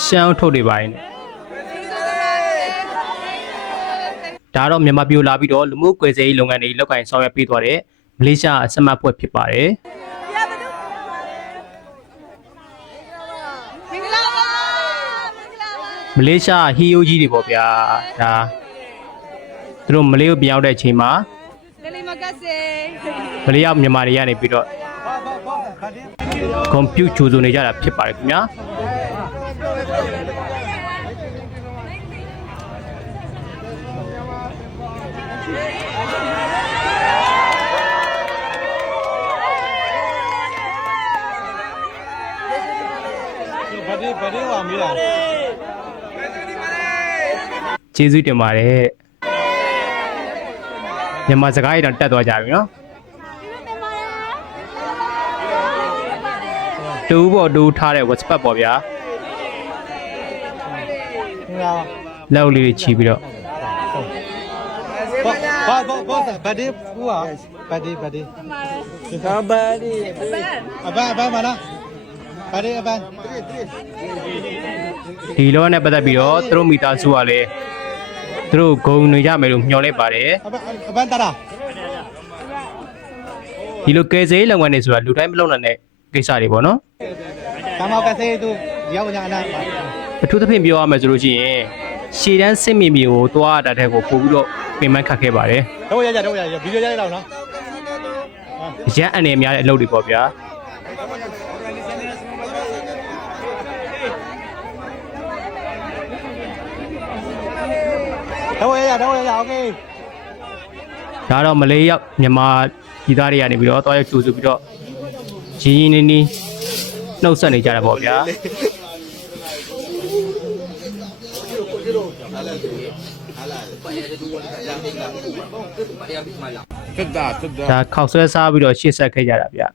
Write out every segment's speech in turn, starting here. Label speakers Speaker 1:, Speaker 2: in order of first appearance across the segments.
Speaker 1: ရှမ်းထုတ်တွေပိုင်းနဲ့ဒါတော့မြန်မာပြည်ကိုလာပြီးတော့လူမှုကွယ်ဆယ်ရေးလုပ်ငန်းတွေလုပ်ကိုင်ဆောင်ရွက်ပေးသွားတဲ့မလေးရှားအစမတ်ဖွဲ့ဖြစ်ပါတယ်
Speaker 2: မင်္ဂလာပါမင်္ဂလာပါ
Speaker 1: မလေးရှားဟီယိုကြီးတွေပေါ့ဗျာဒါသူတို့မလေးကိုပြောင်းတဲ့အချိန်မှာ
Speaker 2: လေးလေးမကတ်စေ
Speaker 1: မလေးရောက်မြန်မာတွေကနေပြီးတော့ကွန်ပျူတာဂျိုးနေကြတာဖြစ်ပါတယ်ခင်ဗျာ
Speaker 3: ဘာဒီဘာဒီဝါမီလာ
Speaker 1: ကျေးဇူးတင်ပါတယ်မြန်မာစကားရတော့တက်သွားကြပြီနော်တူဘောတူထားတဲ့ WhatsApp ပေါ့ဗျာ
Speaker 3: ငါ
Speaker 1: လက်ဦးလေးတွေချီပြီးတော့
Speaker 3: ဘာဘာဘာဘာဒီဘူးဟာဘာဒီဘာဒီကာဘာဒီအဘအဘမလားဘာဒီအဘ
Speaker 1: ဒီလောနဲ့ပတ်သက်ပြီးတော့သူတို့မိသားစုကလည်းသူတို့ဂုံနေကြမယ်လို့မျှော်လင့်ပါတယ်
Speaker 3: အဘအဘတရာ
Speaker 1: ဒီလိုကယ်ဆယ်ရေးလုပ်ငန်းတွေဆိုတာလူတိုင်းမလုပ်နိုင်တဲ့ကိစ္စတွေပေါ့နော်
Speaker 3: ကမောက်ကစေးသူရောက်ညာနာ
Speaker 1: အထူးသဖြင့်ပြောရမယ်ဆိုလို့ရှိရင်ရှည်တန်းစစ်မြေမြေကိုသွားတာတဲ့ကိုပို့ပြီးတော့ပင်ပန်းခတ်ခဲ့ပါတယ်
Speaker 3: တော့ရကြတော့ရရဗီဒီယိုရရတော့နော်
Speaker 1: အရန်အနေများတဲ့အလုပ်တွေပေါ့ဗျာ
Speaker 3: တော့ရရတော့ရရโอเค
Speaker 1: ဒါတော့မလေးရောက်မြန်မာပြည်သားတွေကနေပြီးတော့သွားရောက်ကြိုးစုပြီးတော့ရင်းရင်းနှီးနှီးနှုတ်ဆက်နေကြတာပေါ့ဗျာ
Speaker 4: တက်တာတက်တာ
Speaker 1: ဒါခောက်ဆွဲစားပြီးတော့ရှေ့ဆက်ခဲ့ကြတာဗျာ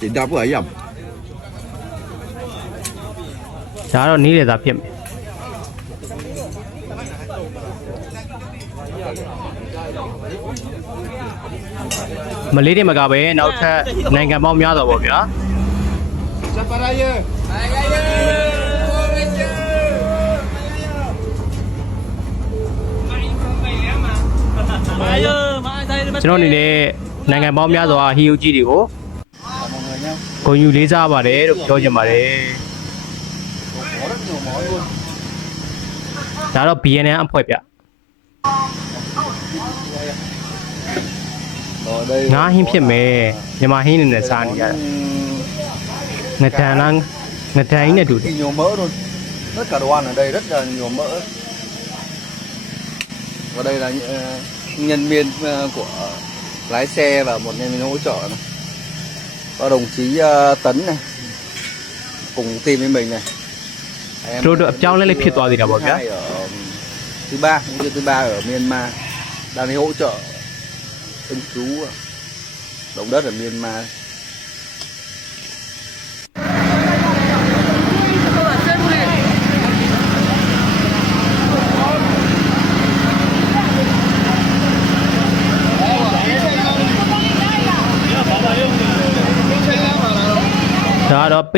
Speaker 4: ဒီဒါဘူးအရမ်
Speaker 1: ဒါကတော့နီးလေသာဖြစ်မယ်မလေးတွေမကပဲနောက်ထပ်နိုင်ငံပေါင်းများစွာပေါ့ဗျာ
Speaker 4: စပရာယေ
Speaker 1: ကျွန်တော်အနေနဲ့နိုင်ငံပေါင်းများစွာဟီယိုကြီးတွေကိုဂုဏ်ယူလေးစားပါတယ်လို့ပြောချင်ပါတယ်ဒါတော့ BNN အဖွဲ့ဗျ
Speaker 4: တော့ đây
Speaker 1: ငါးဟင်းဖြစ်မယ်မြန်မာဟင်းနေနဲ့စားနေကြတာငတန်လားငတန်ကြီးနဲ့တူတယ်
Speaker 4: nhiều mỡ luôn tất cả đồ ăn ở đây rất là nhiều mỡ và đây là ờ, nhân viên ờ, của lái xe và một nhân viên hỗ trợ này. có đồng chí ờ, tấn này cùng team với mình này. Em
Speaker 1: rồi được cháu lên lấy phiên tòa gì cả
Speaker 4: bọn cá thứ ba cũng thứ ba ở Myanmar. Đang đi hỗ trợ ứng cứu ờ, động đất ở Myanmar.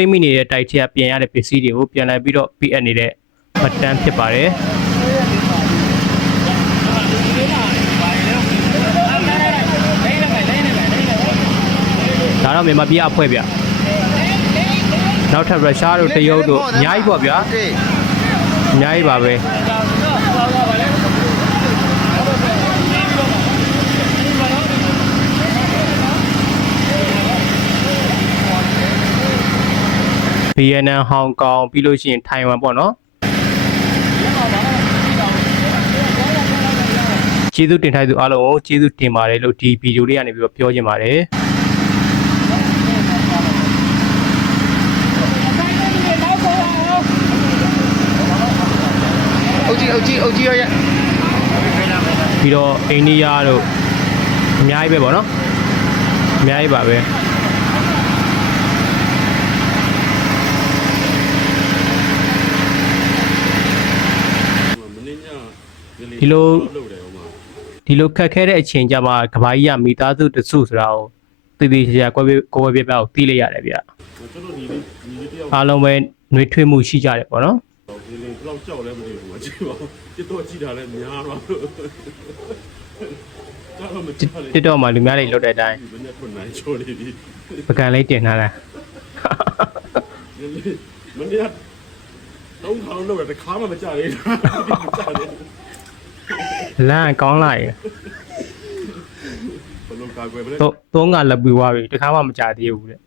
Speaker 1: ပိတ်မိနေတဲ့တိုက်ထက်ပြင်ရတဲ့ပစ္စည်းတွေကိုပြန်လိုက်ပြီးတော့ပြည့်အပ်နေတဲ့မတန်းဖြစ်ပါတယ်ဒါတော့မြန်မာပြည်အဖွဲ့ဗျနောက်ထပ်ရုရှားတို့တရုတ်တို့အများကြီးပေါ့ဗျာအများကြီးပါပဲ ဗီယက်နမ်ဟောင်ကောင်ပြီးလို့ရှိရင်ထိုင်ဝမ်ပေါ့နော်ကျေးဇူးတင်ထိုက်သူအားလုံးကိုကျေးဇူးတင်ပါတယ်လို့ဒီဗီဒီယိုလေးကနေပြီးတော့ပြောချင်ပါတယ်
Speaker 3: အုတ်ကြီးအုတ်ကြီးအုတ်ကြီးရရ
Speaker 1: ပြီးတော့အိန္ဒိယတို့အများကြီးပဲပေါ့နော်အများကြီးပါပဲ ဒီလိုဒီလိုခက်ခဲတဲ့အချိန်ကြမှာကဘာကြီးကမိသားစုတစုဆိုတာကိုတည်တည်ချာချာကွဲပြဲကိုယ်ပဲပြပြကိုသိလိုက်ရတယ်ဗျအားလုံးပဲနှွေးထွေးမှုရှိကြတယ်ပေါ့နော်
Speaker 5: ဒီလင်းဘယ်လောက်ကြောက်လဲမသိဘူးမကြည့်ပါဘူးတစ်တော့ကြည့်တာလည်းများတော့ကြောက်တော့မကြောက်လေ
Speaker 1: တစ်တော့မှလူများတွေလွတ်တဲ့အတိုင်း
Speaker 5: ဘယ်နဲ့ထွန်းနိုင်ချိုးနေပြီ
Speaker 1: ပကံလေးတင်ထားတာ
Speaker 5: မနေ့ကတော့ခေါင်းတော့တခါမှမကြလေမကြလေ
Speaker 1: လမ်းကောင်းလာရယ်
Speaker 5: ဘလို့ကာကွယ်မလဲ
Speaker 1: သုံးသုံးကလက်ပြီးသွားပြီတခါမှမကြသေးဘူးတဲ့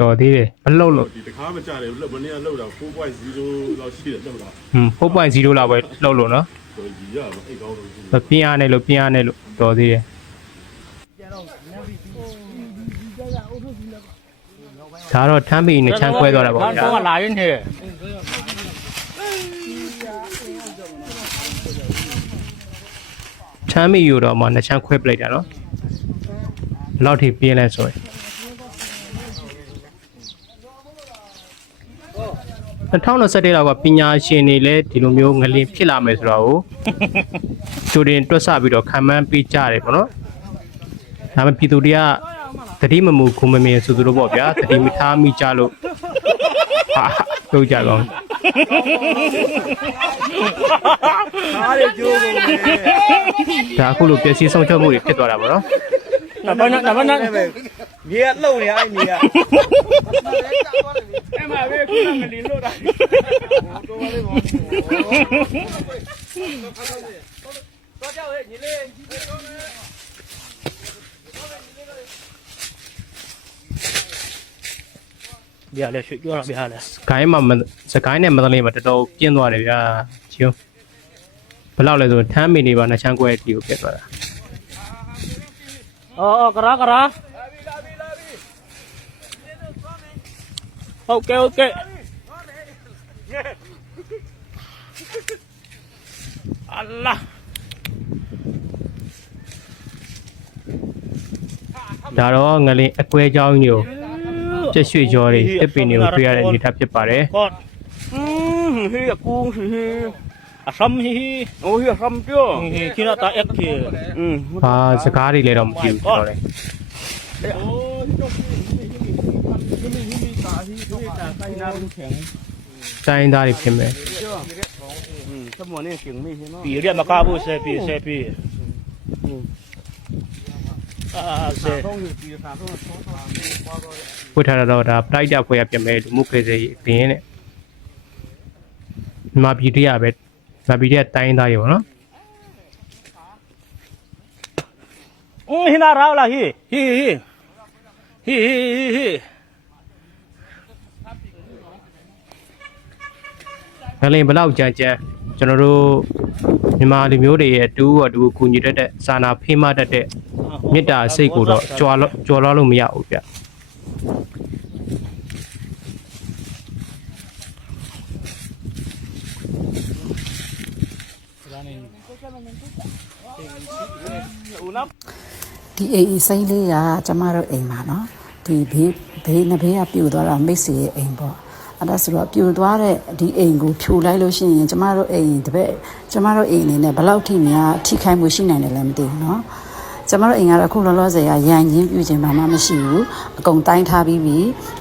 Speaker 1: တော်သေးတယ်မလှုပ်လို့
Speaker 5: ဒီတခါမကြလေမနေ့ကလောက်တာ4.0လောက်ရှိတယ်တက်မလား
Speaker 1: ဟွန်း4.0လောက်ပဲလှုပ်လို့နော်
Speaker 5: ဆိုကြီးရမအိတ်ကောင်းလို့
Speaker 1: ပြင်းအားနဲ့လို့ပြင်းအားနဲ့လို့တော်သေးတယ်ဒါတော့ထမ်းပြီးနှစ်ချမ်းခွဲသွားတာပေါ့ဗျာ
Speaker 6: တော့လာရင်ဟဲ့
Speaker 1: ချမ်းမီယူတော့မှနှစ်ချမ်းခွဲပလိုက်တာနော်ဘယ်လောက်ထိပြင်းလဲဆိုရင်2021လောက်ကပညာရှင်တွေလည်းဒီလိုမျိုးငလင်ဖြစ်လာမယ်ဆိုတော့ကိုကြိုတင်တွက်ဆပြီးတော့ခံမှန်းပေးကြတယ်ပေါ့နော်ဒါပေမဲ့ပြည်သူတွေကတတိမမူခုမမြင်ဆိုသူတို့ပေါ့ဗျာတတိမထားမိကြလို့ဟာတို့ကြကော င်း
Speaker 6: အားရကြိုးကုန်တယ်
Speaker 1: ဒါအခုလိုပျက်စီးဆုံးရှုံးမှုတွေဖြစ်သွားတာပေါ့နော်
Speaker 6: နဘာနနဘာနမြေကလှုပ်နေအဲ့မြေကအဲ့မှာပဲခုနကလီလို့တာတော့ကြောက်ရဲ့ညီလေး ဗျာလေရွှေပြောတာဗျာလေ
Speaker 1: စကိုင်းမှာမစကိုင်းနဲ့မန္တလေးမှာတော်တော်ပြင်းသွားတယ်ဗျာချီုံဘယ်လောက်လဲဆိုထမ်းမီနေပါနှစ်ချမ်းခွဲတီကိုပြတ်သွားတာ
Speaker 6: အော်အော်ကရာကရာโอเคโอเคอัลลา
Speaker 1: ဒါတော့ငလင်အကွဲเจ้าကြီးကို ပြက်ရွှေကြောတွေတစ်ပင်တွေကိုတွေ့ရတဲ့အနေအထားဖြစ်ပါတယ်
Speaker 6: ก่อนอืมเฮียกูเฮียอะซัมเฮียโอ้เฮียซัมจ้อเฮียคิดว่าตาเอ็กเฮียอืม
Speaker 1: ဘာစကားတွေလည်းတော့မကြည့်ဘူးဆိုတော့လေ တိုင်းသားတွေဖြစ်မယ်
Speaker 6: ปีเรียกมากาบูเซปีเซปีอืมอ่าเซ
Speaker 1: ဖွင့်ထားတာတော့ဒါပလိုက်တာဖွဲ့ရပြင်မဲ့လူမှုဖေးစေအပင်တဲ့မာပြည်တရပဲမာပြည်တရတိုင်းသားရေပေါ့နော်။
Speaker 6: ဦးဟိနာရောလာဟိဟိဟိဟိဟိဟိ။
Speaker 1: ဒါလည်းဘလောက်ကြမ်းကြမ်းကျွန်တော်တို့မြန်မာလူမျိုးတွေရဲ့တူအတူကူညီတတ်တဲ့စာနာဖေးမတတ်တဲ့မေတ္တာစိတ်ကိုတော့ကြွားကြွားလို့မရဘူးဗျ။
Speaker 7: ဒီအိမ်စိမ့်လေးကကျမတို့အိမ်ပါနော်ဒီဘေးဘေးနှစ်ဘေးကပြိုသွားတာမိတ်ဆွေရဲ့အိမ်ပေါ့အဲ့ဒါဆိုတော့ပြိုသွားတဲ့ဒီအိမ်ကိုဖြိုလိုက်လို့ရှိရင်ကျမတို့အိမ်တပည့်ကျမတို့အိမ်အနေနဲ့ဘယ်လောက်ထိများထိခိုက်မှုရှိနိုင်တယ်လဲမသိဘူးနော် ကျမတို့အိမ်ကတော့အခုလောလောဆယ်ကရန်ချင်းပြူခြင်းဘာမှမရှိဘူးအကုန်တိုင်းထားပြီးပြီ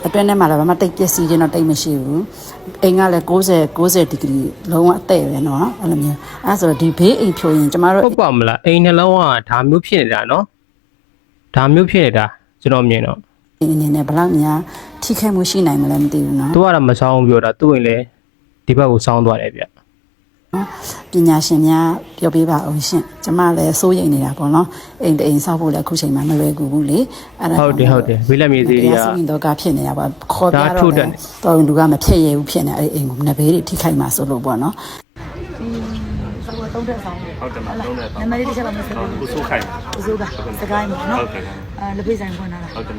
Speaker 7: အတွင်းထဲမှာလည်းဘာမှတိတ်ပျက်စီးခြင်းတော့တိတ်မရှိဘူးအိမ်ကလည်း60 60ဒီဂရီလုံးဝအတဲ့ပဲနော်အဲ့လိုမျိုးအဲ့ဒါဆိုတော့ဒီဘေးအိမ်ဖြိုရင်ကျမတို့
Speaker 1: ဟုတ်ပါမလားအိမ်နှလုံးကဒါမျိုးဖြစ်နေတာနော်ဒါမျိုးဖြစ်နေတာကျွန်တော်မြင်တော့
Speaker 7: အနေနဲ့ဘယ်လောက်များထိခိုက်မှုရှိနိုင်မလဲမသိဘူးเนาะ
Speaker 1: သူကတော့မဆောင်ဘူးပြောတာသူ့ရင်လည်းဒီဘက်ကိုစောင်းသွားတယ်ဗျ
Speaker 7: ပညာရှင်များပြောပြပါအောင်ရှင်ကျမလည်းစိုးရိမ်နေတာပေါ့နော်အိမ်တအိမ်ဆောက်ဖို့လည်းအခုချိန်မှာမလွယ်ကူဘူးလေအဲ့ဒါ
Speaker 1: ဟုတ်တယ်ဟုတ်တယ်ဝိလက်မြေသေးတွေက
Speaker 7: ဆိုရင်တော့ကဖြစ်နေတာပါခေါ်ပြ
Speaker 1: ဒါ
Speaker 7: တော့
Speaker 1: ထုတ်တ
Speaker 7: တယ်ယ်တော့လူကမဖြစ်ရဘူးဖြစ်နေအဲ့ဒီအိမ်ကိုနှစ်ဘေးတွေထိခိုက်မှာဆိုလို့ပေါ့နော်
Speaker 8: ဟုတ်တယ်မသုံးတဲ့နံပါတ်လေးတစ်ချက်ပါမစဘူး
Speaker 5: ကိုစိုးခိုင်
Speaker 8: ဘဇိုးကစကိုင်းမှာနော်
Speaker 5: ဟုတ်ကဲ့
Speaker 8: အဲလက်ပိတ်ဆိုင်ဖွင့်လာတာ
Speaker 5: ဟုတ်တယ်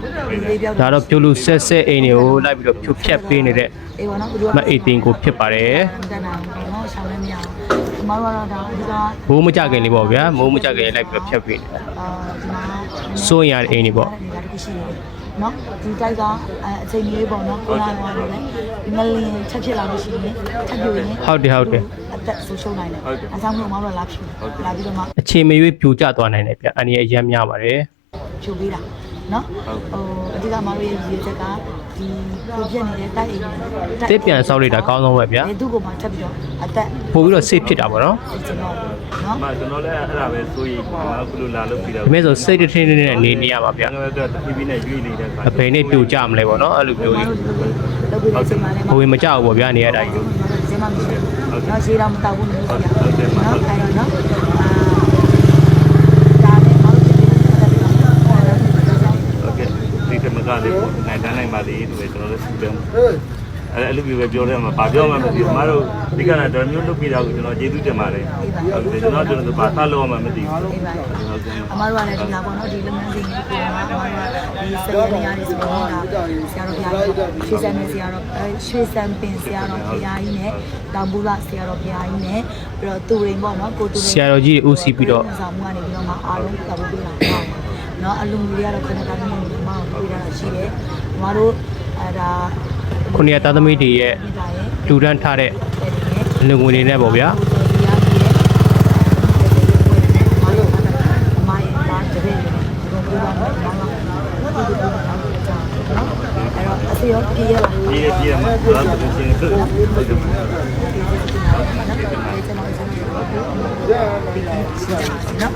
Speaker 8: လေးပြောက်
Speaker 1: ဒါတော့ပြုတ်လူဆက်ဆက်အိမ်တွေကိုလိုက်ပြီးတော့ဖြိုဖျက်ပေးနေတဲ့
Speaker 8: အေးပါနော်ဘယ်လို
Speaker 1: မအိတ်တင်ကိုဖြစ်ပါတယ်
Speaker 8: တန်းတာနော်ရှောင်းလည်းမရဘူးဒီမှာတော့ဒါအဓိက
Speaker 1: မိုးမကြခင်လေးပေါ့ဗျာမိုးမကြခင်လိုက်ပြီးတော့ဖြတ်ပေးနေတာ
Speaker 8: အာဒီမှာ
Speaker 1: စိုးရင်ရတဲ့အိမ်တွေပေါ့
Speaker 8: နေရာတစ်ခုရှိတယ်နော်ဒီတိုက်ကအဲအချိန်ကြီးပေါ့နော်ကိုလာတော့လည်းငလင်းချက်ဖြစ်လာလို့ရှိရင်ထပ်ပြရင်
Speaker 1: ဟုတ်တယ်ဟုတ်တယ်
Speaker 8: အသက်ဆုံးရှုံးနိုင်တယ်အဲကြောင့်မို့မတော်လာဖြူလာပြီးတော့မှ
Speaker 1: အခြေမရွေးပြိုကျသွားနိုင်တယ်ဗျအန်ဒီရဲ့အရမ်းများပါတယ်
Speaker 8: ဖြူပေးတာ နော်ဟိုအဓိကမတို့ရဲ့ရည်ရွယ်ချက်ကဒီကိုပြက်နေတဲ့တိုက်အိမ်
Speaker 1: တစ်ပြန်ဆောက်လိုက်တာကောင်းဆုံးပဲဗျာ
Speaker 8: ဒီသူ့ကိုမှထပ်ပြီးတော့အသက်
Speaker 1: ပို့ပြီးတော့ safe ဖြစ်တာပေါ့နော်
Speaker 8: ကျွန်တော်နော်
Speaker 6: အမကျွန်တော်လည်းအဲ့ဒါပဲစိုးရိမ်ပါအခုလိုလာလို့ပြီးတော့
Speaker 1: ဒီမဲ့ဆိုစိတ်တစ်ထင်းထင်းနဲ့နေနေရပါဗျာ
Speaker 6: ကျွန်တော်တို့တဖြည်းဖြည်းနဲ့ရွေးနေတဲ့ခါ
Speaker 1: အဖေနဲ့ပြိုကြမလဲပေါ့နော်အဲ့လိုမျိုးကြီး
Speaker 8: လုပ်ပြီးတဲ့အချိန်မှာလည်း
Speaker 1: ဘဝမကြောက်ဘူးပေါ့ဗျာနေရတိုင်း
Speaker 8: ကျမမရှိဘူး။တော့ရှေးတော့မတောက်ဘူးလို့ပြောပြ။ဟုတ်တယ်နော်အဲ့တော့နော်အာဒါနဲ့မောက်ကြည့်ပြီးတော့တက်ပြီးတော့အဲ့ဒါကိုပြောကြအောင်
Speaker 6: ဟုတ်ကဲ့ဒီ ကလေးကိုနိုင်တန်းနိုင်ပါလေလို့ပဲကျွန်တော်တို့ဆုတောင်းအဲ့အဲ့လိုမျိုးပဲပြောတယ်မှာဗာပြောမှမသိဘူးမတို့ဒီကနေ့တော်မျိုးလုပ်ပြတာကိုကျွန်တော်ကျေးဇူးတင်ပါတယ်ဟုတ်တယ်ကျွန်တော်ကျွန်တော်ဗာဆက်လုပ်အောင်မသိဘူး
Speaker 8: ဟုတ်ကဲ့အမတို့ကလည်းဒီလာပေါ့နော်ဒီလုပ်ငန်းစဉ်ကြီးကိုအမတို့ကဒီဆရာများတွေဆိုတော့ဆရာတော်ဘုရားရွှေစံပင်ဆရာတော်ရွှေစံပင်ဆရာတော်ဘုရားကြီးနဲ့တောင်ပူလာဆရာတော်ဘုရားကြီးနဲ့ပြီးတော့သူရင်ပေါ့နော်ကိုသူရင်
Speaker 1: ဆရာတော်ကြီးဦးစီးပြီးတော့
Speaker 8: ဆောင်မှုကနေပြီးတော့မှအားလုံးတောင်ပူလာပေါ့နော်အလုံးကြီးရတော့ခဏခဏ ပြေးတာရှိတယ်။မတို့အဲဒါ
Speaker 1: ခုနှစ်သားသမီးတွေရဲ့
Speaker 8: ဒီပါရဲ့
Speaker 1: လူဒန်းထားတဲ့
Speaker 8: အဲ့ဒီနဲ့
Speaker 1: လူငွေတွေနဲ့ပေါ့ဗျာ
Speaker 8: မတို့အမရဲ့ဒါတပည့်ကိုပြောပါမယ်။ဘာမှမဟုတ်ဘူး။အဲ့တော့အစီရောပြေးရပါဘူး
Speaker 6: ဒီကြီးရမှာဘာလို့ဒီချင်းဆိုဟုတ်တယ်။
Speaker 8: ကျွန်တော်ကျွန်တော်ပြောပြတယ်။နော်